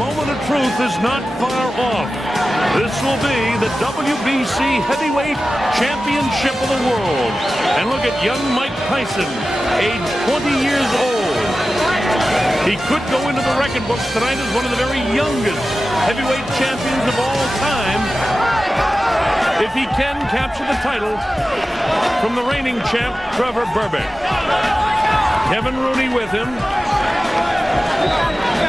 moment of truth is not far off. This will be the WBC Heavyweight Championship of the world. And look at young Mike Tyson, age 20 years old. He could go into the record books tonight as one of the very youngest heavyweight champions of all time if he can capture the title from the reigning champ, Trevor Berbick. Kevin Rooney with him.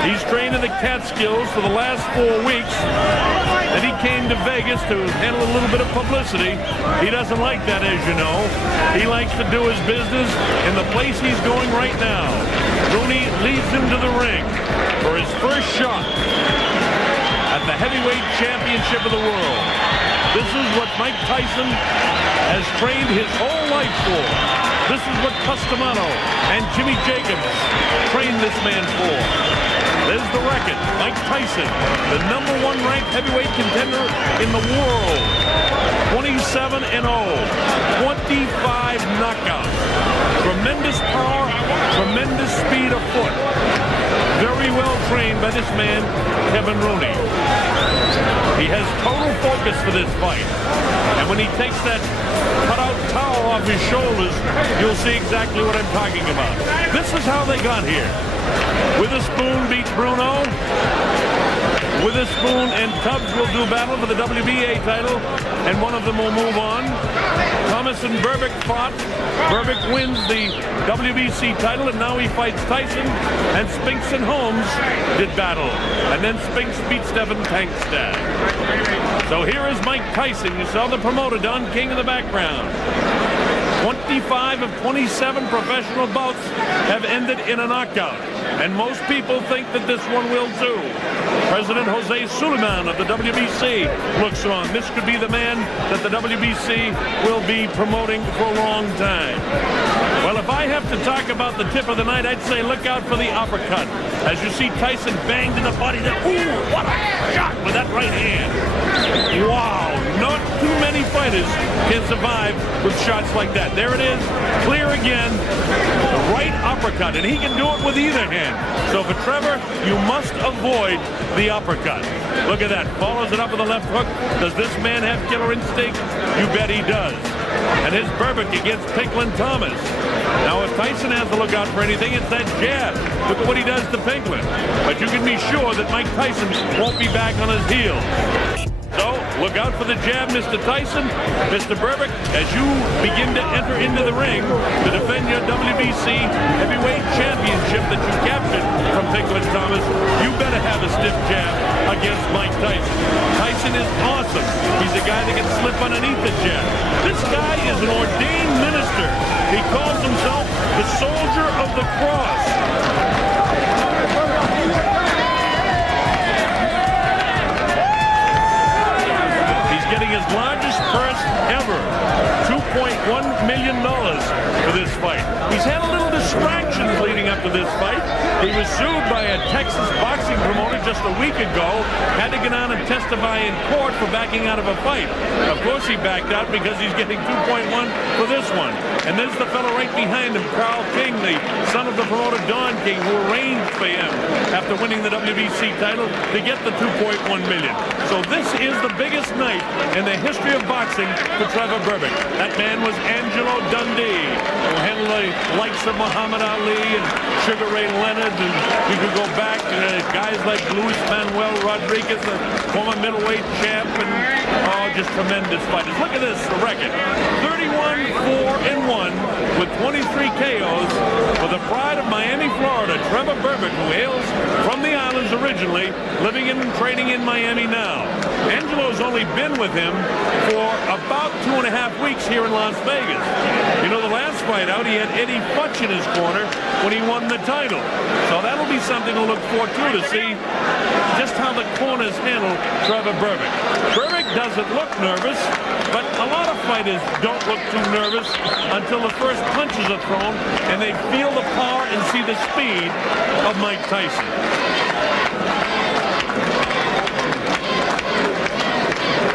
He's trained in the Catskills for the last 4 weeks. Then he came to Vegas to handle a little bit of publicity. He doesn't like that, as you know. He likes to do his business in the place he's going right now. Rooney leads him to the ring for his first shot at the heavyweight championship of the world. This is what Mike Tyson has trained his whole life for. This is what Customato and Jimmy Jacobs trained this man for. There's the record. Mike Tyson, the #1 ranked heavyweight contender in the world. 27-0, 25 knockouts. Tremendous power, tremendous speed of foot. Very well trained by this man, Kevin Rooney. He has total focus for this fight. And when he takes that cutout towel off his shoulders, you'll see exactly what I'm talking about. This is how they got here. Witherspoon beat Bruno. Witherspoon and Tubbs will do battle for the WBA title, and one of them will move on. Thomas and Berbick fought. Berbick wins the WBC title, and now he fights Tyson. And Spinks and Holmes did battle. And then Spinks beat Stephen Tankstad. So here is Mike Tyson. You saw the promoter, Don King, in the background. 25 of 27 professional bouts have ended in a knockout. And most people think that this one will too. President Jose Suleiman of the WBC looks on. This could be the man that the WBC will be promoting for a long time. Well, if I have to talk about the tip of the night, I'd say look out for the uppercut. As you see Tyson banged in the body there. Ooh, what a shot with that right hand. Wow, not too many fighters can survive with shots like that. There it is, clear again. The right uppercut, and he can do it with either hand. So for Trevor, you must avoid the uppercut. Look at that, follows it up with a left hook. Does this man have killer instinct? You bet he does. And his Berbick against Pinklin Thomas. Now, if Tyson has to look out for anything, it's that jab. Look at what he does to Pinklin. But you can be sure that Mike Tyson won't be back on his heels. So, look out for the jab, Mr. Tyson. Mr. Berbick, as you begin to enter into the ring to defend your WBC heavyweight championship that you captured from Pinklin Thomas, you better have a stiff jab against Mike Tyson. Tyson is awesome. He's a guy that can slip underneath the jab. This guy is an ordained minister. He calls himself the Soldier of the Cross. Getting his largest purse ever, $2.1 million for this fight. He's had a little distractions leading up to this fight. He was sued by a Texas boxing promoter just a week ago, had to get on and testify in court for backing out of a fight. Of course he backed out because he's getting 2.1 for this one. And there's the fellow right behind him, Carl King, the son of the promoter Don King, who arranged for him after winning the WBC title to get the 2.1 million. So this is the biggest night in the history of boxing for Trevor Berbick. That man was Angelo Dundee, who handled the likes of Muhammad Ali and Sugar Ray Leonard, and you could go back to guys like Luis Manuel Rodriguez, the former middleweight champ, and just tremendous fighters. Look at this, the record. 31-4-1 with 23 KOs for the pride of Miami, Florida, Trevor Berbick, who hails from the islands originally, living and training in Miami now. Angelo's only been with him for about 2.5 weeks here in Las Vegas. You know, the last fight out, he had Eddie Futch in his corner when he won the title. So that'll be something to look forward to see just how the corners handle Trevor Berbick. Berbick doesn't look nervous, but a lot of fighters don't look too nervous until the first punches are thrown and they feel the power and see the speed of Mike Tyson.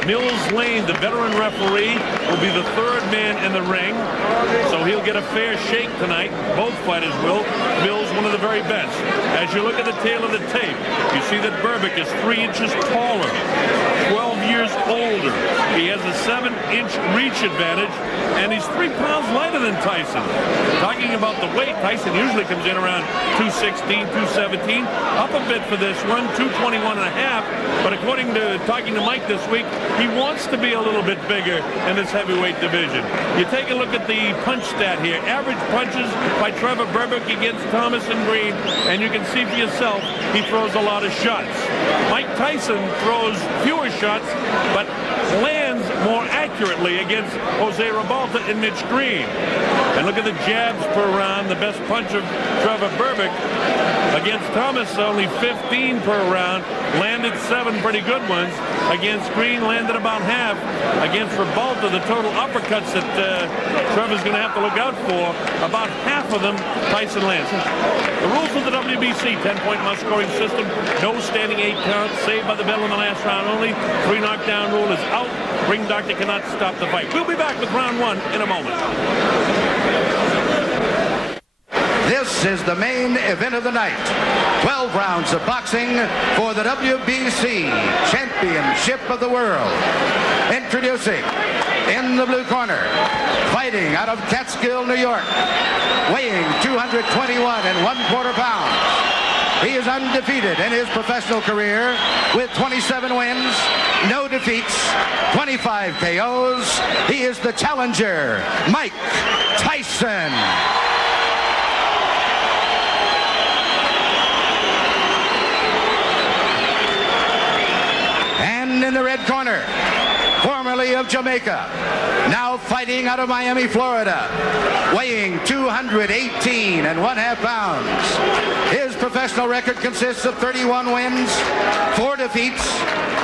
Mills Lane, the veteran referee, will be the third man in the ring, so he'll get a fair shake tonight. Both fighters will. Mills, one of the very best. As you look at the tail of the tape, you see that Berbick is 3 inches taller, 12 years older. He has a 7-inch reach advantage, and he's 3 pounds lighter than Tyson. Talking about the weight, Tyson usually comes in around 216, 217, up a bit for this one, 221 and a half, but according to talking to Mike this week, he wants to be a little bit bigger in this heavyweight division. You take a look at the punch stat here. Average punches by Trevor Berbick against Thomas and Green, and you can see for yourself, he throws a lot of shots. Mike Tyson throws fewer shots, but lands more accurately against Jose Ribalta and Mitch Green. And look at the jabs per round. The best punch of Trevor Berbick against Thomas, only 15 per round. Landed 7 pretty good ones. Against Green, landed about half. Against Ribalta, the total uppercuts that Trevor's going to have to look out for, about half of them Tyson lands. The rules of the WBC, 10-point must-scoring system. No standing 8 count, saved by the bell in the last round only. 3 knockdown rule is out. Ring doctor cannot stop the fight. We'll be back with round 1 in a moment. This is the main event of the night. 12 rounds of boxing for the WBC Championship of the World. Introducing, in the blue corner, fighting out of Catskill, New York, weighing 221 1/4 pounds. He is undefeated in his professional career with 27 wins, no defeats, 25 KOs. He is the challenger, Mike Tyson. And in the red corner, formerly of Jamaica, now fighting out of Miami, Florida, weighing 218 1/2 pounds. His professional record consists of 31 wins, 4 defeats,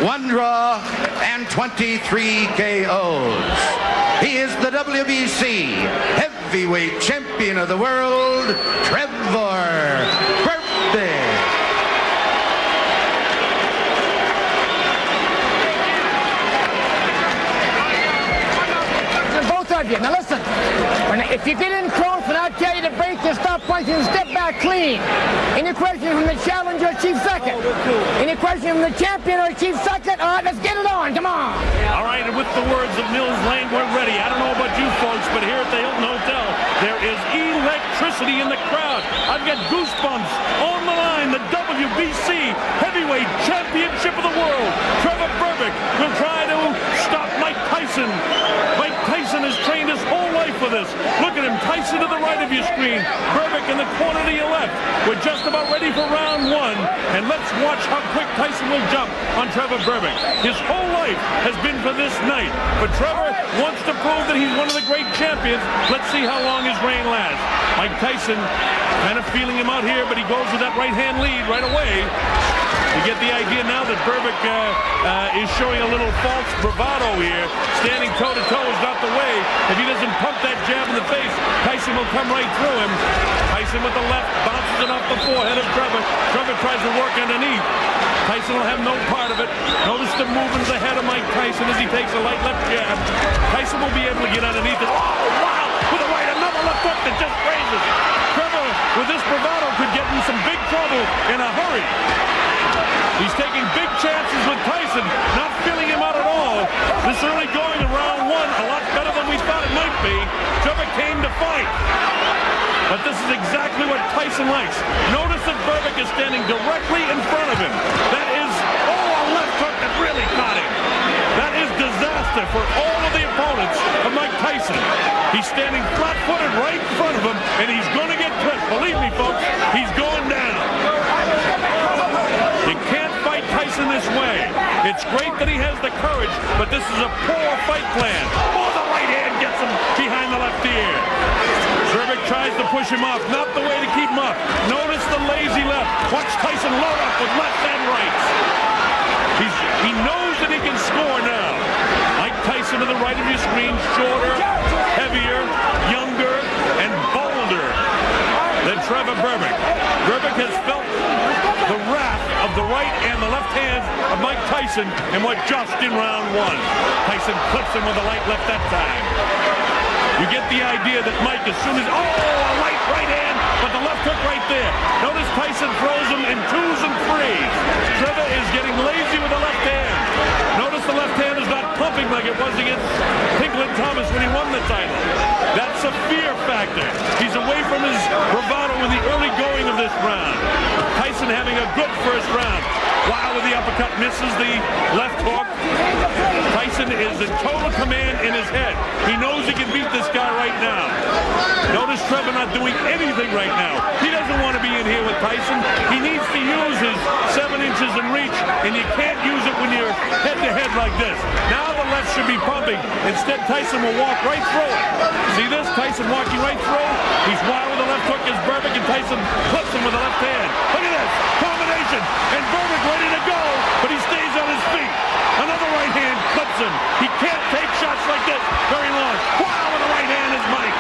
1 draw, and 23 KOs. He is the WBC heavyweight champion of the world, Trevor Berbick. Now listen, if you get in close and I tell you to break, you stop fighting and step back clean. Any question from the challenger or chief second? Any question from the champion or chief second? All right, let's get it on. Come on. All right, and with the words of Mills Lane, we're ready. I don't know about you folks, but here at the Hilton Hotel, there is electricity in the crowd. I've got goosebumps. On the line, the WBC Heavyweight Championship of the World. Trevor Berbick will try to stop Mike Tyson. Mike Tyson has trained his whole life for this. Look at him, Tyson to the right of your screen, Berbick in the corner to your left. We're just about ready for round 1, and let's watch how quick Tyson will jump on Trevor Berbick. His whole life has been for this night, but Trevor wants to prove that he's one of the great champions. Let's see how long his reign lasts. Mike Tyson kind of feeling him out here, but he goes with that right-hand lead right away. You get the idea now that Berbick is showing a little false bravado here. Standing toe-to-toe is not the way. If he doesn't pump that jab in the face, Tyson will come right through him. Tyson with the left bounces it off the forehead of Trevor. Trevor tries to work underneath. Tyson will have no part of it. Notice the movements ahead of Mike Tyson as he takes a light left jab. Tyson will be able to get underneath it. Oh, wow! With a right, another left hook that just grazes. Trevor, with this bravado, could get in some big trouble in a hurry. He's taking big chances with Tyson, not filling him out at all. This early going in round 1, a lot better than we thought it might be. Trevor came to fight. But this is exactly what Tyson likes. Notice that Berbick is standing directly in front of him. That is, a left hook that really caught him. That is disaster for all of the opponents of Mike Tyson. He's standing flat-footed right in front of him, and he's going to get clipped. Believe me, folks, he's going down. You can't fight Tyson this way. It's great that he has the courage, but this is a poor fight plan. Oh, the right hand gets him behind the left ear. Berbick tries to push him off. Not the way to keep him up. Notice the lazy left. Watch Tyson load up with left and rights. He knows that he can score now. Mike Tyson to the right of your screen, shorter, heavier, younger, and bolder than Trevor Berbick. Berbick has felt the wrath of of the right and the left hands of Mike Tyson in what just in round one. Tyson clips him with a light left that time. You get the idea that Mike, as soon as, a light right hand, but the left hook right there. Notice Tyson throws him in 2s and 3s. Trevor is getting lazy with the left hand. Notice the left hand is not pumping like it was against Pinklin Thomas when he won the title. That's a fear factor. He's away from his bravado in the early going of this round. Tyson having a good first round. Wow, with the uppercut, misses the left hook. Tyson is in total command in his head. He knows he can beat this guy right now. Notice Trevor not doing anything right now. He doesn't want to be in here with Tyson. He needs to use his 7 inches in reach, and you can't use it when you're head-to-head like this. Now the left should be pumping. Instead, Tyson will walk right through it. See this? Tyson walking right through. He's wild with the left hook as Berbick, and Tyson clips him with the left hand. Look at this. Combination. And Berbick ready to go, but he stays on his feet. Another right hand clips him. He can't take shots like this very long. Wow, with the right hand is Mike.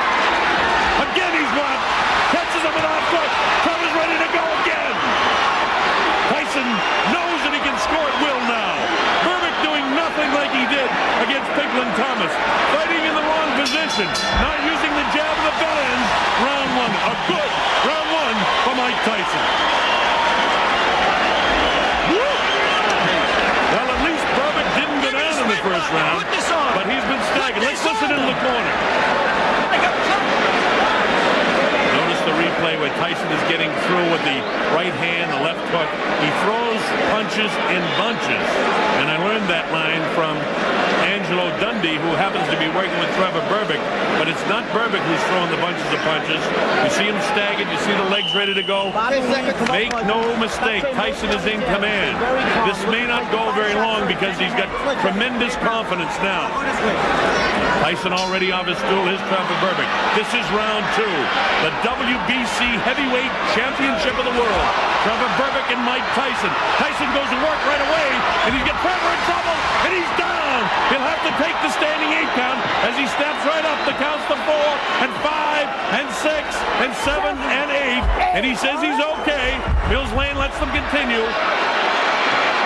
Again, he's blocked. Catches him with a left hook. Trevor's ready to go again. Tyson knows that he can score at will now. Berbick doing nothing like he did against Pinklin Thomas. Fighting in the wrong position. Not using the jab of the bell ends. Round one. A good round one for Mike Tyson. Well, at least Berbick didn't go down in the first round, but he's been staggered. Let's listen in the corner. Notice the replay where Tyson is getting through with the right hand, the left hook. He throws punches in bunches, and I learned that line from Angelo Dundee, who happens to be working with Trevor Berbick, but it's not Berbick who's throwing the bunches of punches. You see him staggered, you see the legs ready to go. Make no mistake, Tyson is in command. This may not go very long because he's got tremendous confidence now. Tyson already off his stool. Here's Trevor Berbick. This is round 2. The WBC Heavyweight Championship of the World. Trevor Berbick and Mike Tyson. Tyson goes to work right away, and he's got Trevor in trouble, and he's down. He'll have to take the standing 8 count as he snaps right up the counts to 4 and 5 and 6 and 7 and 8. And he says he's okay. Mills Lane lets them continue.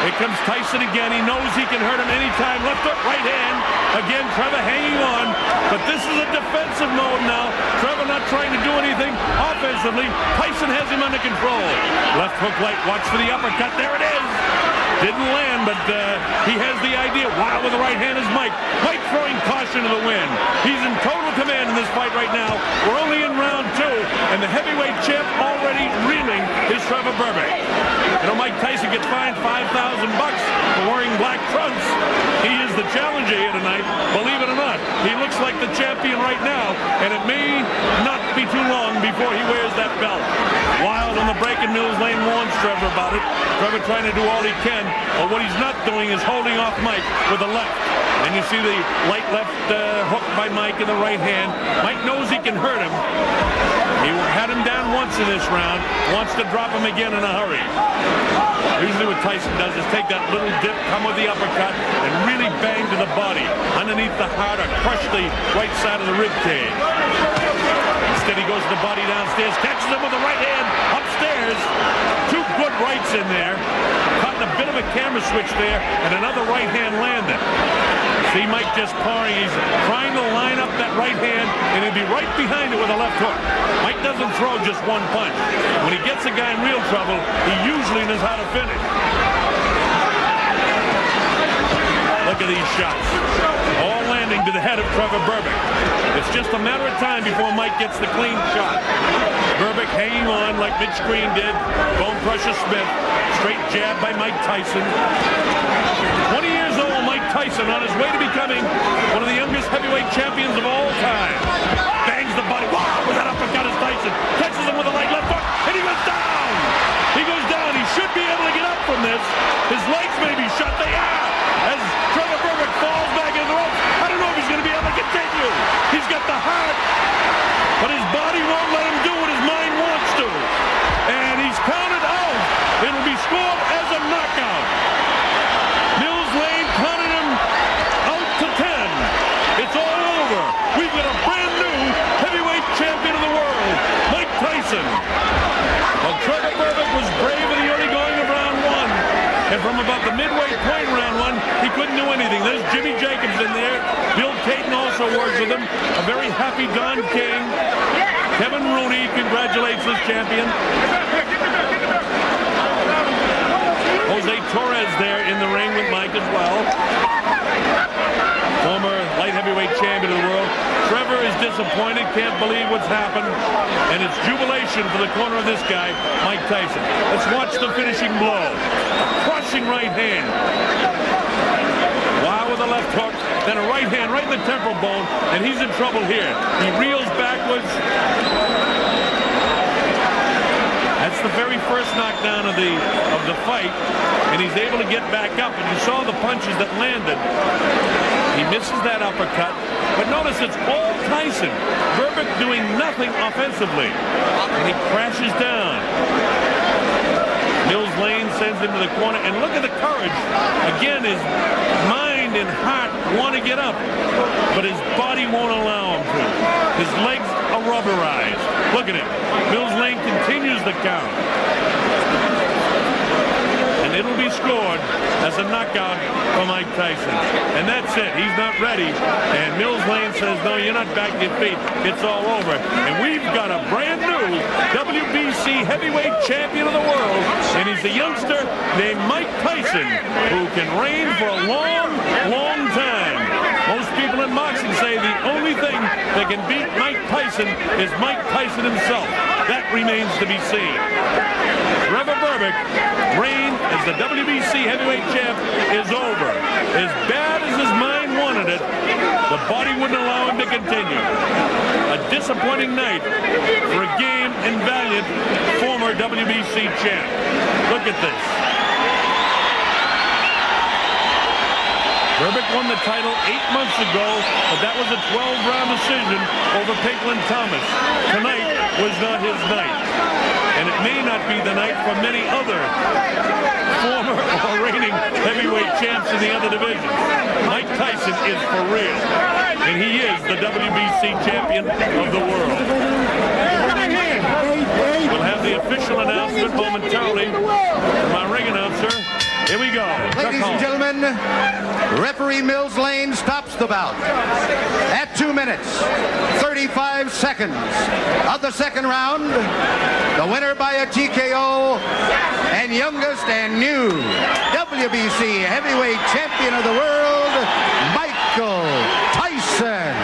Here comes Tyson again. He knows he can hurt him anytime. Left hook, right hand. Again, Trevor hanging on. But this is a defensive mode now. Trevor not trying to do anything offensively. Tyson has him under control. Left hook light. Watch for the uppercut. There it is. Didn't land, but he has the idea. Wow, with the right hand is Mike. Mike throwing caution to the wind. He's in total command in this fight right now. We're only in round 2, and the heavyweight champ already reeling is Trevor Berbick. You know, Mike Tyson gets fined $5,000 for wearing black trunks. He is the challenger here tonight, believe it or not. He looks like the champion right now, and it may not be too long before he wears that belt. Wild on the break, and Mills Lane warns Trevor about it. Trevor trying to do all he can, but what he's not doing is holding off Mike with the left. And you see the light left hook by Mike in the right hand. Mike knows he can hurt him. He had him down once in this round, wants to drop him again in a hurry. Usually what Tyson does is take that little dip, come with the uppercut, and really bang to the body, underneath the heart, or crush the right side of the rib cage. Instead, he goes to the body downstairs, catches him with the right hand upstairs. 2 good rights in there. Caught a bit of a camera switch there, and another right hand landed. See Mike just parring. He's trying to line up that right hand, and he'll be right behind it with a left hook. Mike doesn't throw just one punch. When he gets a guy in real trouble, he usually knows how to finish. Look at these shots. All landing to the head of Trevor Berbick. It's just a matter of time before Mike gets the clean shot. Berbick hanging on like Mitch Green did. Bone crusher Smith. Straight jab by Mike Tyson. 20 years old Mike Tyson on his way to becoming one of the youngest heavyweight champions of all time. Bangs the body. Wow, with that uppercut is Tyson. Catches him with a light left hook, and he goes down. He goes down. He should be able to get up from this. His legs may be shut. They are. As Trevor Berbick falls back into the ropes. I don't know if he's going to be able to continue. He's got the heart, but his body won't let him do what his mind wants to. And he's counted out. It'll be scored as a knockout. Mills Lane counted him out to 10. It's all over. We've got a brand from about the midway point round one, he couldn't do anything. There's Jimmy Jacobs in there. Bill Caton also works with him. A very happy Don King. Kevin Rooney congratulates his champion. Jose Torres there in the ring with Mike as well. Former light heavyweight champion of the world. Trevor is disappointed, can't believe what's happened. And it's jubilation for the corner of this guy, Mike Tyson. Let's watch the finishing blow. A crushing right hand. Wow, with a left hook, then a right hand right in the temporal bone, and he's in trouble here. He reels backwards. That's the very first knockdown of the fight, and he's able to get back up. And you saw the punches that landed. He misses that uppercut, but notice it's all Tyson. Berbick doing nothing offensively, and he crashes down. Mills Lane sends him to the corner, and look at the courage. Again, his mind and heart want to get up, but his body won't allow him to. His legs are rubberized. Look at him. Mills Lane continues the count. And it'll be scored as a knockout for Mike Tyson. And that's it. He's not ready. And Mills Lane says, no, you're not back to your feet. It's all over. And we've got a brand new WBC heavyweight champion of the world. And he's a youngster named Mike Tyson, who can reign for a long, long time. Most people in boxing say the only thing that can beat Mike Tyson is Mike Tyson himself. That remains to be seen. Trevor Berbick, reign as the WBC heavyweight champ is over. As bad as his mind wanted it, the body wouldn't allow him to continue. A disappointing night for a game and valiant former WBC champ. Look at this. Berbick won the title 8 months ago, but that was a 12-round decision over Pigland Thomas. Tonight was not his night. And it may not be the night for many other former or reigning heavyweight champs in the other divisions. Mike Tyson is for real. And he is the WBC champion of the world. We'll have the official announcement momentarily from our ring announcer. Here we go. Ladies and gentlemen, referee Mills Lane stops the bout at 2 minutes, 35 seconds of the second round. The winner by a TKO and youngest and new WBC heavyweight champion of the world, Michael Tyson.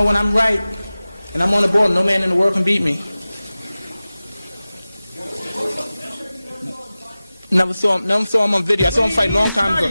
know when I'm right and I'm on the board, no man in the world can beat me. Never saw him on video. I saw him fight long time ago.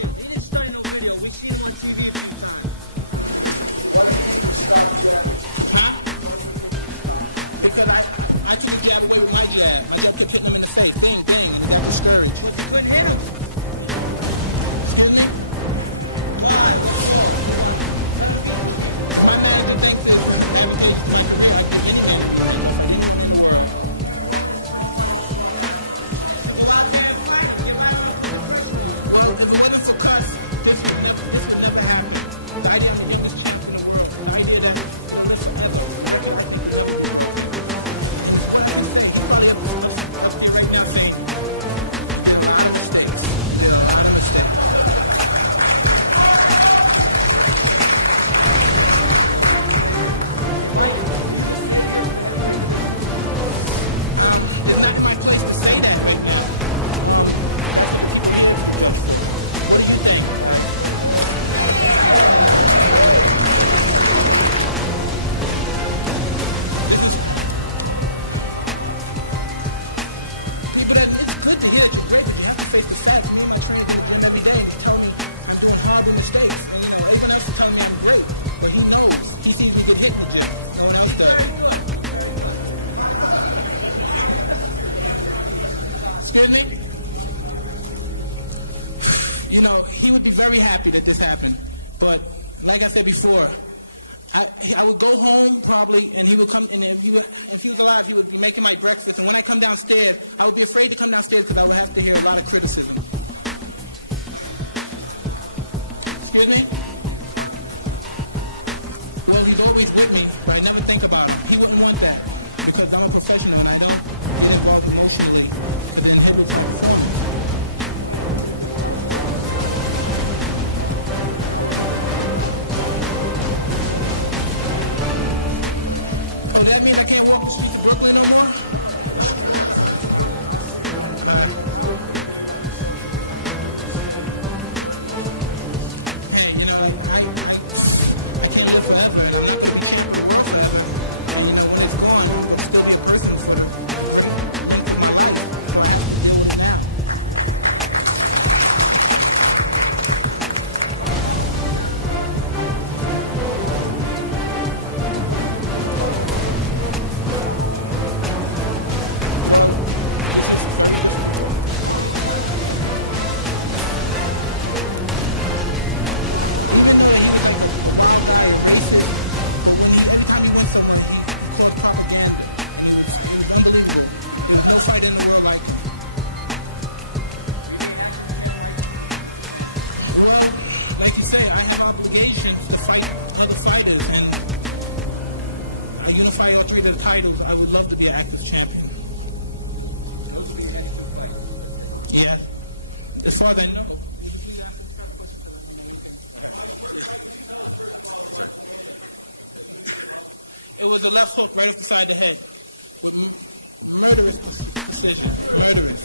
he would be very happy that this happened. But like I said before, I would go home probably, and he would come, and if he was alive, he would be making my breakfast. And when I come downstairs, I would be afraid to come downstairs because I would have to hear a lot of criticism. Excuse me? Well, he's always with me, but I never think about it. He wouldn't want that because I'm a professional and I don't get involved emotionally with the inhabitants. Does that mean I can't walk the streets of Brooklyn no more? It was a left hook right beside the head. With murderous precision. Murderous.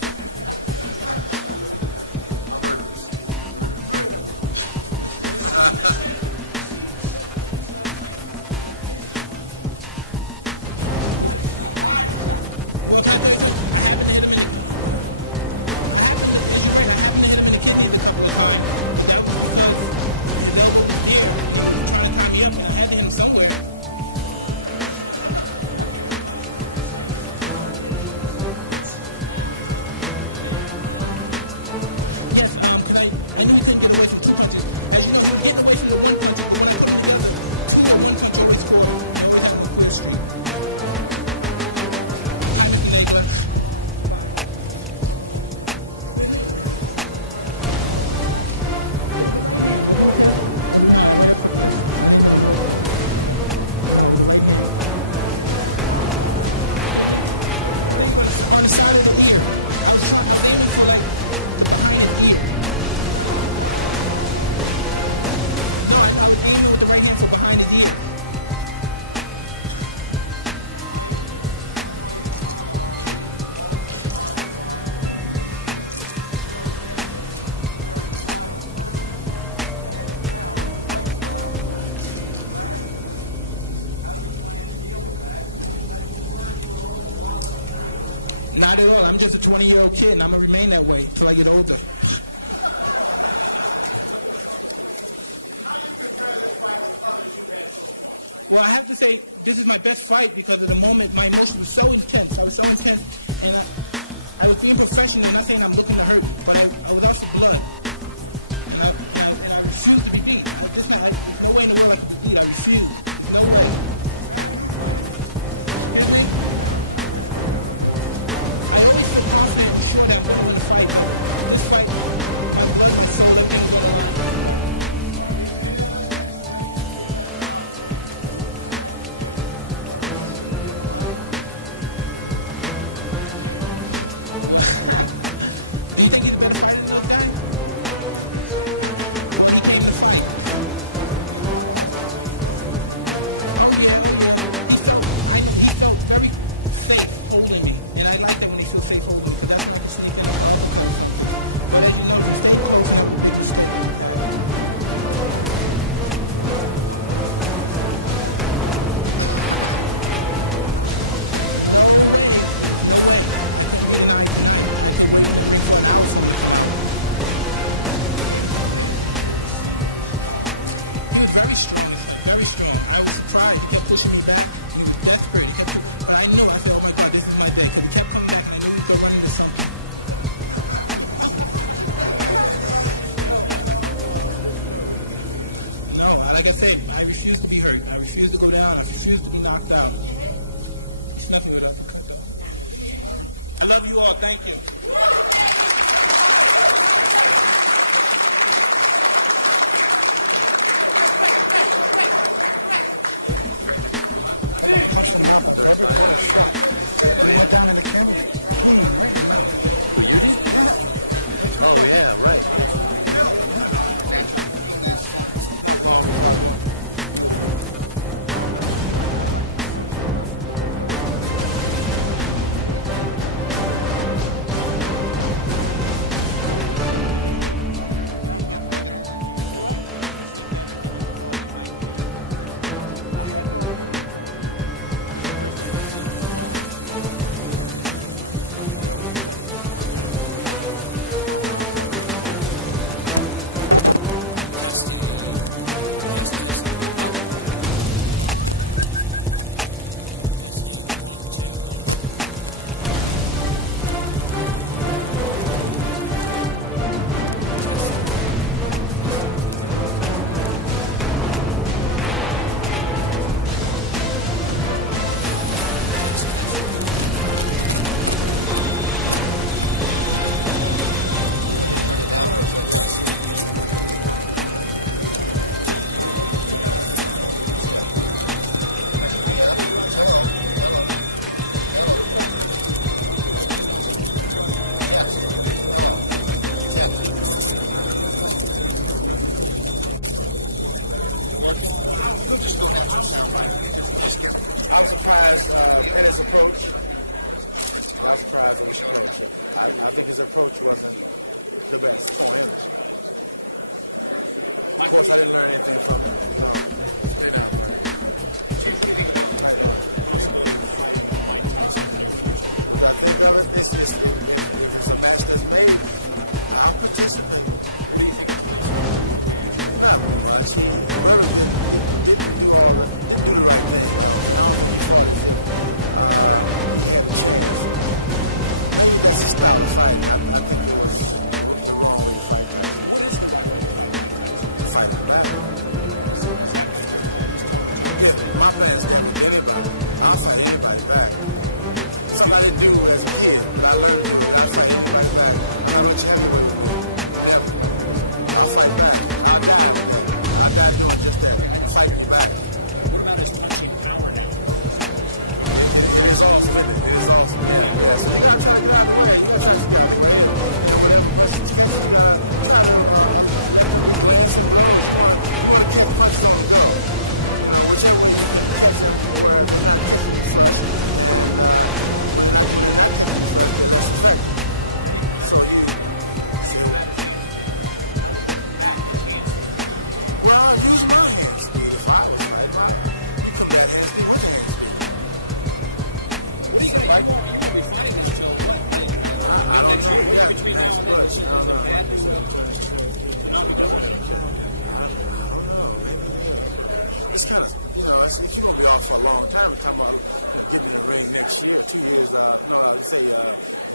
I'm just a 20-year-old kid, and I'm going to remain that way until I get older. Well, I have to say, this is my best fight because at the moment, my emotion was so intense. I was so intense, and I was being professional, not saying I'm looking to hurt, but I lost some blood. And I refused to be beat. I just had no way to look like the beat. I refused. No way. like I said, I refuse to be hurt. I refuse to go down. I refuse to be knocked out. There's nothing with us. I love you all. Thank you.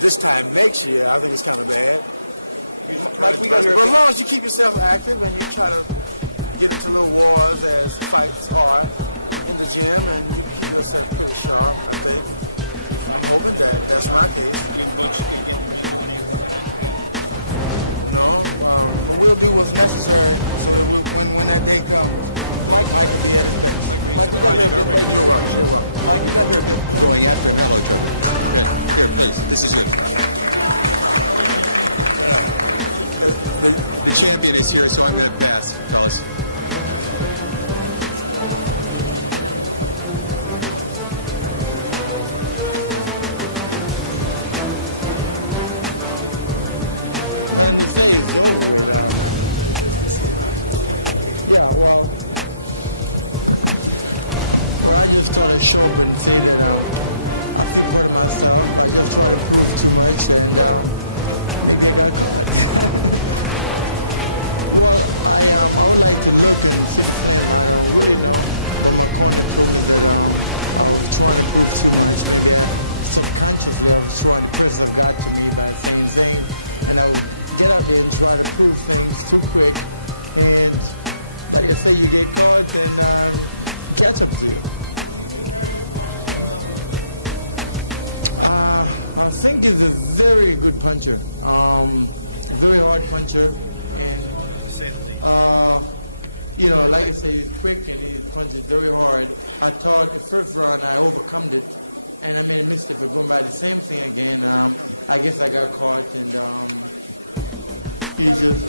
This time next year, I think it's kind of bad. As long as you keep yourself active and you try to get into the wars as the fight is hard in the gym and keep yourself sharp, I think I'm hoping that's my case. We'll do what's necessary when that day comes. The champion is here, so I'm going to pass. puncher. You know, like I say, he's quick and he punches very hard. I thought the first round I overcome it, and I made a mistake of going by the same thing again. I guess I got caught, and he just.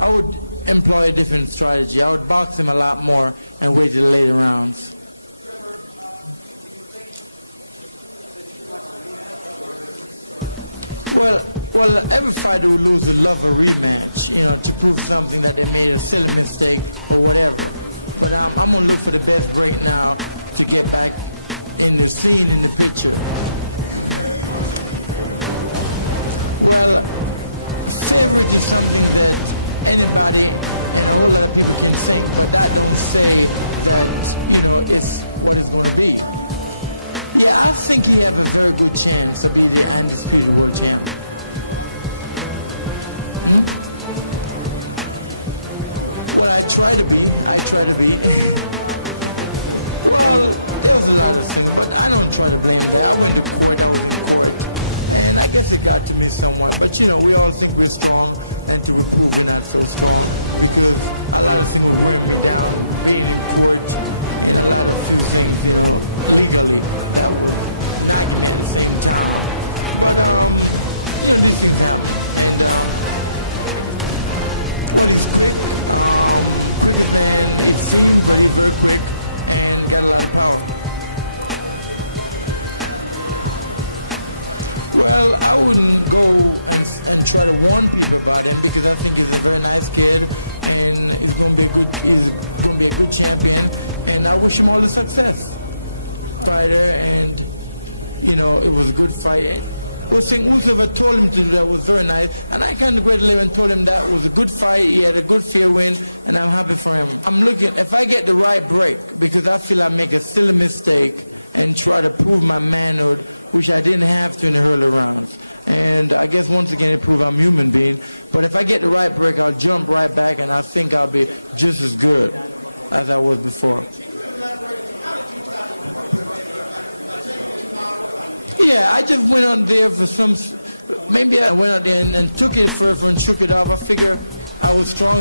I would employ a different strategy. I would box him a lot more and wait till later rounds. Well, every fighter would lose would love a rematch, you know, to prove something that they made a silly mistake or whatever. But I'm going to look for the best break now to get back in the scene, in the picture. And I'm happy for him. I'm looking, if I get the right break, because I feel I make a silly mistake and try to prove my manhood, which I didn't have to in the early rounds. And I guess once again, it proves I'm a human being. But if I get the right break, I'll jump right back, and I think I'll be just as good as I was before. Yeah, I just went on there for some, maybe I went out there and took it first and shook it off. I figured I was strong